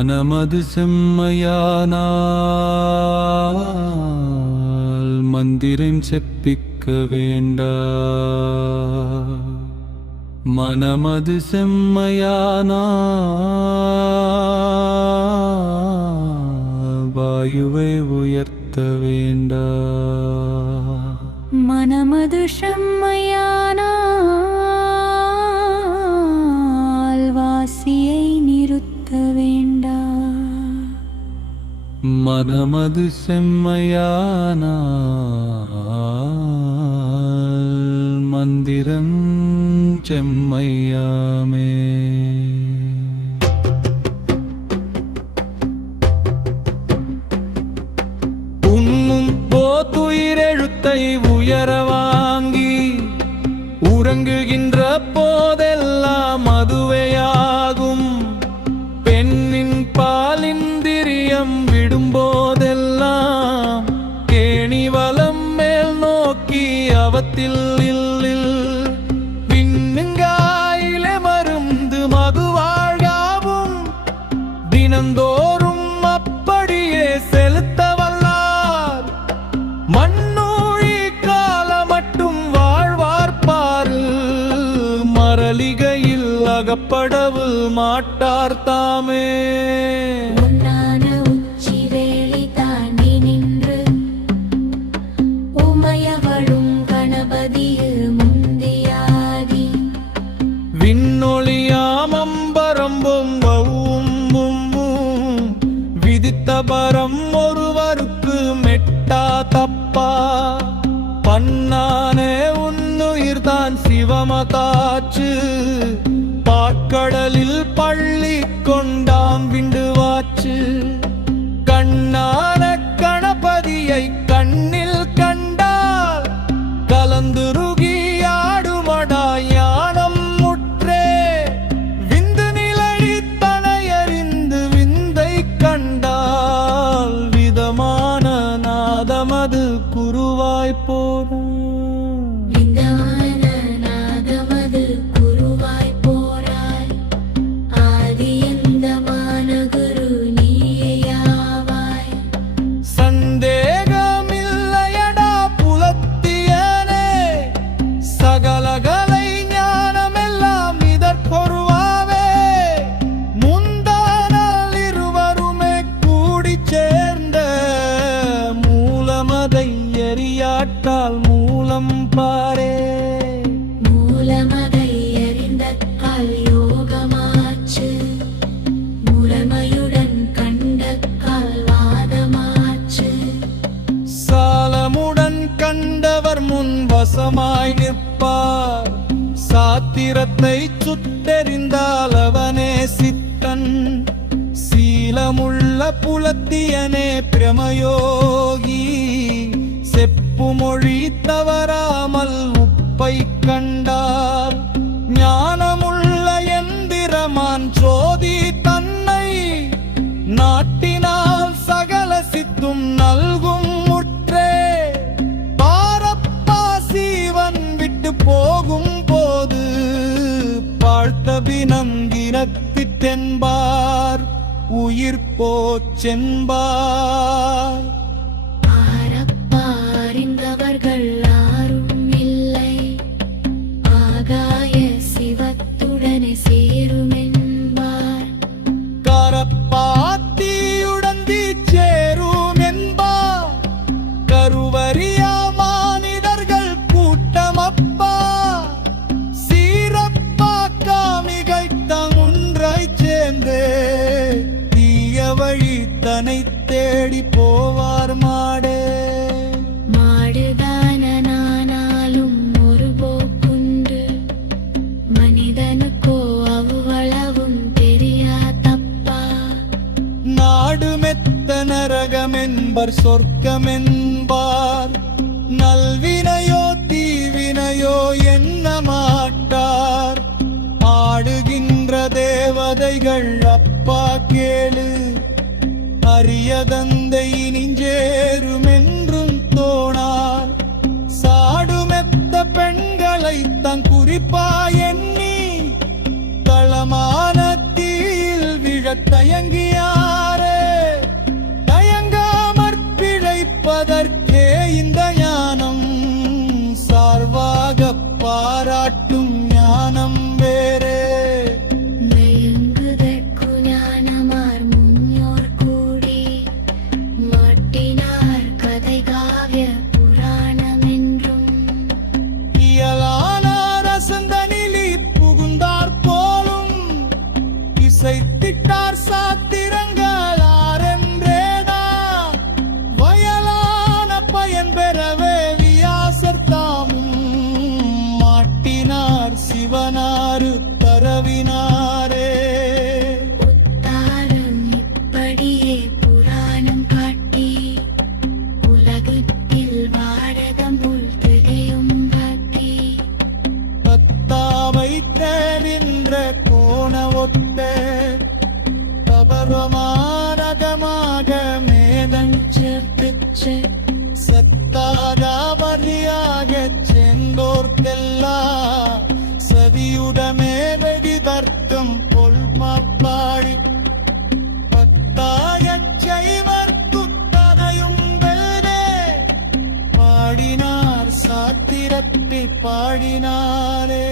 மனமது செம்மையானால் மந்திரம் செப்பிக்க வேண்டா. மனமது செம்மையானால் வாயுவை உயர்த்த வேண்டா. மனமது செம்மையானால் வாசியை நிறுத்த வேண்டா. மனமது செம்மையானால் மந்திரம் செம்மையாமே. உண்ணும் போதுயிரெழுத்தை உயர வாங்கி உறங்குகின்ற போதெல்லாம் அதுவேயாகும். பெண்ணின் பாலிந்திரியம் விடும்போதெல்லாம் கேணி வலம் மேல் நோக்கி அவத்தில் விண்ணுங்காயிலே மருந்து மதுவாழ்காவும் தினந்தோறும் அப்படியே செலுத்த வல்லார். மண்ணூழி கால மட்டும் வாழ்வார்பாரு மரலிகையில் அகப்படவும் மாட்டார் தாமே. விண்ணொளியாமம்பரம்பும் விதித்தபரம் ஒருவருக்கு மெட்டா தப்பா. பன்னானே உன்னுயிர் தான் சிவமகாச்சு பாக்கடலில் பள்ளி கொண்டாம் விண்டுவாச்சு. கண்ணான கணபதியை கண்ணில் கண்டால் கலந்துருகி ஆடுமடா யானம் முற்றே. விந்து நிலை தனையறிந்து விந்தை கண்டால் விதமான நாதமது குருவாய் போன. மூலம் பாரே மூலமதை அறிந்த கால் யோகமாச்சு. முறைமையுடன் கண்ட கால் வாதமாச்சு. சாலமுடன் கண்டவர் முன் வசமாய் நிற்பார். சாத்திரத்தை சுட்டெறிந்தால் அவனே சித்தன். சீலமுள்ள புலத்தியனே பிரமயோகி. செப்புமொழி தவறாமல் உப்பை கண்டார். ஞானமுள்ள எந்திரமான் சோதி தன்னை நாட்டினால் சகல சித்தும் நல்கும் முற்றே. பாரப்பா சீவன் விட்டு போகும் போது வாழ்த்த பினம் இனத்திட்டென்பார் உயிர் போச்சென்பார். அறிந்தவர்கள் யாரும் இல்லை. ஆகாய சிவத்துடனே சேருமென்பார். கரப்பாத்தியுடன் சேரும் என்பார். கருவறியா மானிடர்கள் கூட்டமப்பா. சீரப்பா காமிகள் தங்குன்றை சேர்ந்தே தீய வழி தனை தேடி போவார் மாடே. மாடுதானாலும் ஒரு போக்குண்டு மனிதனுக்கோ அவ்வளவும் தெரியா தப்பா. நாடு மெத்த நரகமென்பர் சொர்க்கமென்பார். நல்வினையோ தீவினையோ என்ன மாட்டார். ஆடுகின்ற தேவதைகள் அப்பா கேளு. அரியதந்தை நெஞ்சேருமென்றும் தோணார். சாடுமெத்த பெண்களை தன் குறிப்பா எண்ணி தளமான தீயில் விழத் தயங்கியா. போச்சு சத்தாராவணியாகச் சென்றோர்க்கெல்லாம் சதியுடமே வெடி தர்க்கம் பொல்மாப்பாடி பத்தாயச் செய்வர் துத்தனையும் வெல்லே பாடினார் சாத்திரத்தில் பாடினாரே